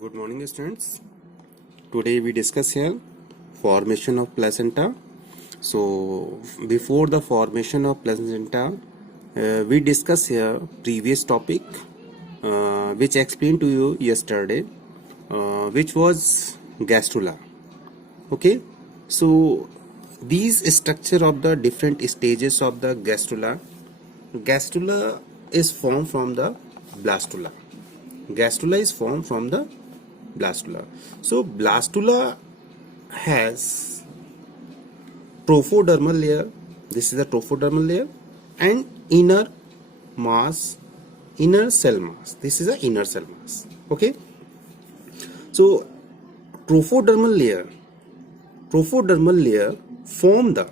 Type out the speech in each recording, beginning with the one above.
Good morning, students. Today we discuss here formation of placenta. So before the formation of placenta, we discuss here previous topic which explained to you yesterday, which was gastrula. Okay, so these structure of the different stages of the gastrula. Gastrula is formed from the blastula. Gastrula is formed from the blastula. So blastula has trophodermal layer. This is the trophodermal layer and inner cell mass. This is the inner cell mass. Okay. So trophodermal layer form the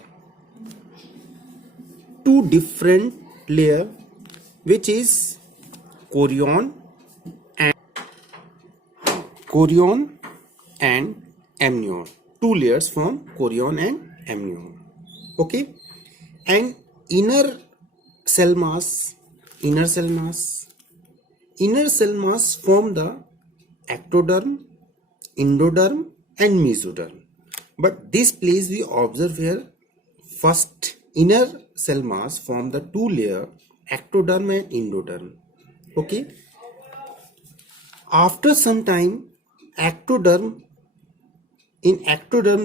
two different layer, which is chorion and amnion. Two layers form chorion and amnion. Okay, and inner cell mass form the ectoderm, endoderm and mesoderm. But this place we observe here, first inner cell mass form the two layer ectoderm and endoderm. Okay, after some time ectoderm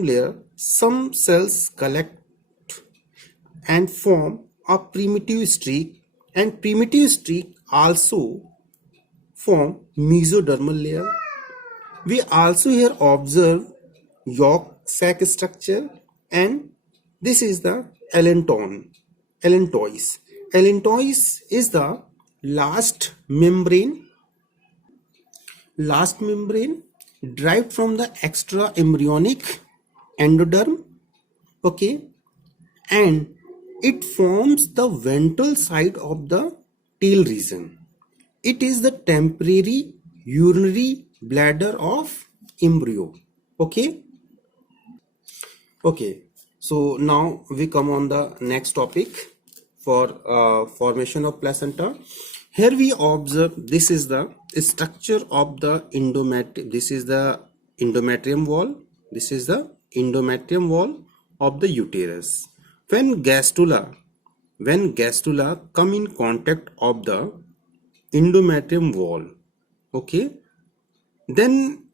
layer, some cells collect and form a primitive streak, and primitive streak also form mesodermal layer. We also here observe yolk sac structure, and this is the allantois. Allantois is the last membrane derived from the extra embryonic endoderm. Okay, and it forms the ventral side of the tail region. It is the temporary urinary bladder of embryo. Okay, so now we come on the next topic for formation of placenta. Here we observe this is the structure of the endometrium. This is the endometrium wall. This is the endometrium wall of the uterus. When gastrula come in contact of the endometrium wall, okay, then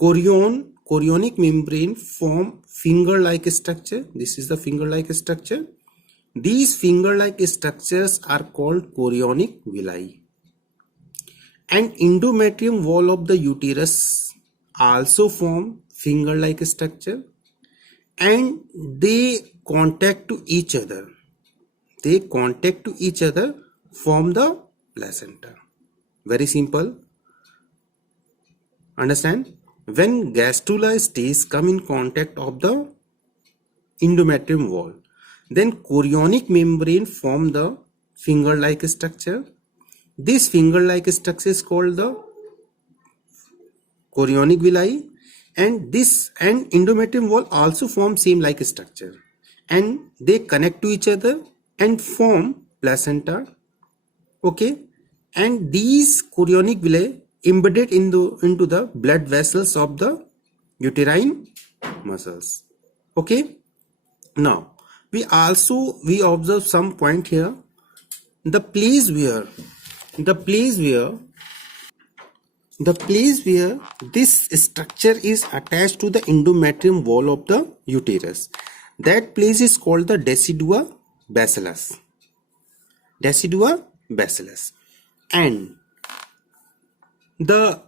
chorionic membrane form finger-like structure. This is the finger-like structure. These finger-like structures are called chorionic villi. And endometrium wall of the uterus also form finger-like structure, and they contact to each other. Form the placenta. Very simple. Understand? When gastrula stays come in contact of the endometrium wall, then chorionic membrane form the finger-like structure. This finger-like structure is called the chorionic villi, and this and endometrium wall also form same like structure, and they connect to each other and form placenta. Okay, and these chorionic villi embedded into the blood vessels of the uterine muscles. Okay, now we observe some point here. The place where this structure is attached to the endometrium wall of the uterus, that place is called the decidua bacillus. And the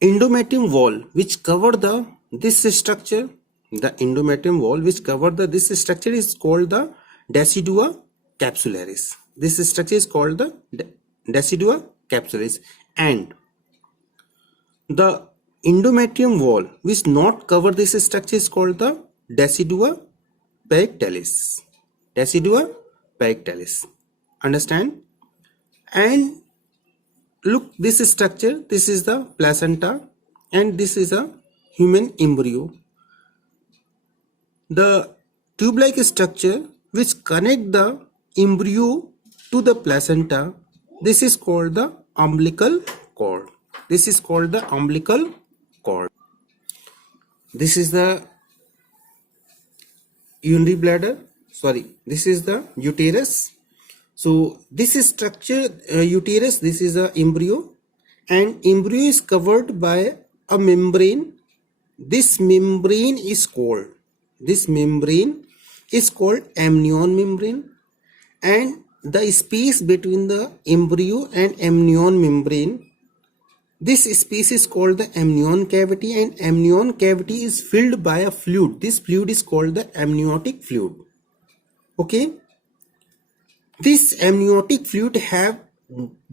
endometrium wall which cover this structure is called the decidua capsularis. This structure is called the decidua capsularis, and the endometrium wall which not cover this structure is called the decidua pectoralis. Understand? And look, this structure, this is the placenta, and this is a human embryo. The tube-like structure which connect the embryo to the placenta, this is called the umbilical cord. this is the urinary bladder, sorry, this is the uterus. So this is structure, uterus, this is a embryo, and embryo is covered by a membrane. This membrane is called amnion membrane, and the space between the embryo and amnion membrane, this space is called the amnion cavity, and amnion cavity is filled by a fluid. This fluid is called the amniotic fluid. Okay, this amniotic fluid have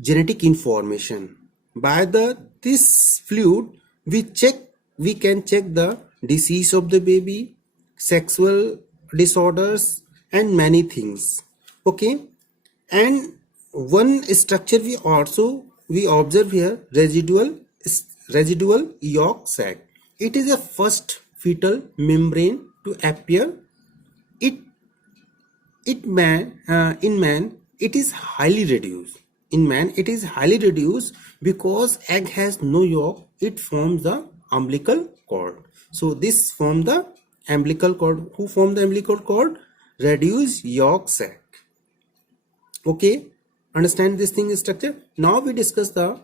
genetic information. By this fluid we can check the disease of the baby, sexual disorders, and many things. Okay, and one structure we observe here, residual yolk sac. It is a first fetal membrane to appear. In man it is highly reduced. In man it is highly reduced because egg has no yolk. It forms the umbilical cord. So this form the umbilical cord. Who form the umbilical cord? Reduced yolk sac. Okay, understand this thing structure. Now we discuss the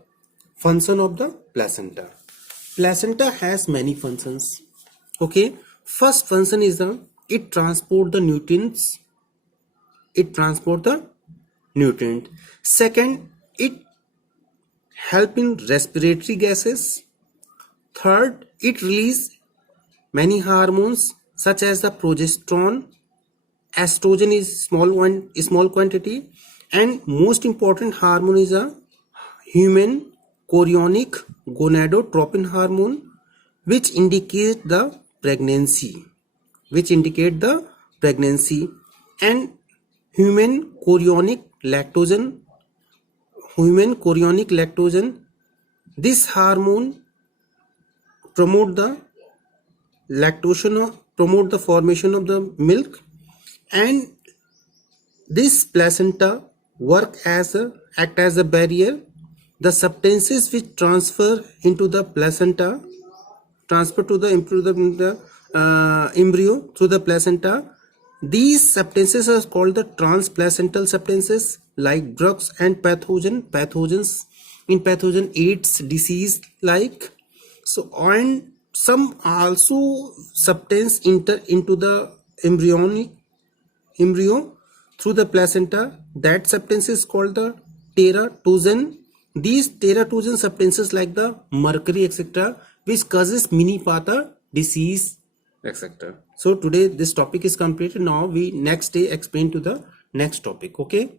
function of the placenta. Placenta has many functions. Okay, first function is it transport the nutrients. Second, it help in respiratory gases. Third, it release many hormones such as the progesterone. Estrogen is small quantity, and most important hormone is a human chorionic gonadotropin hormone, which indicate the pregnancy. And human chorionic lactogen, this hormone promote the formation of the milk, and this placenta act as a barrier. The substances which transfer to the embryo through the placenta, these substances are called the transplacental substances, like drugs and pathogens in pathogen AIDS disease like. So, and some also substance enter into the embryo through the placenta. That substance is called the teratogen. These teratogen substances like the mercury etc., which causes mini-Pata disease etc. So today this topic is completed. Now we next day explain to the next topic. Okay.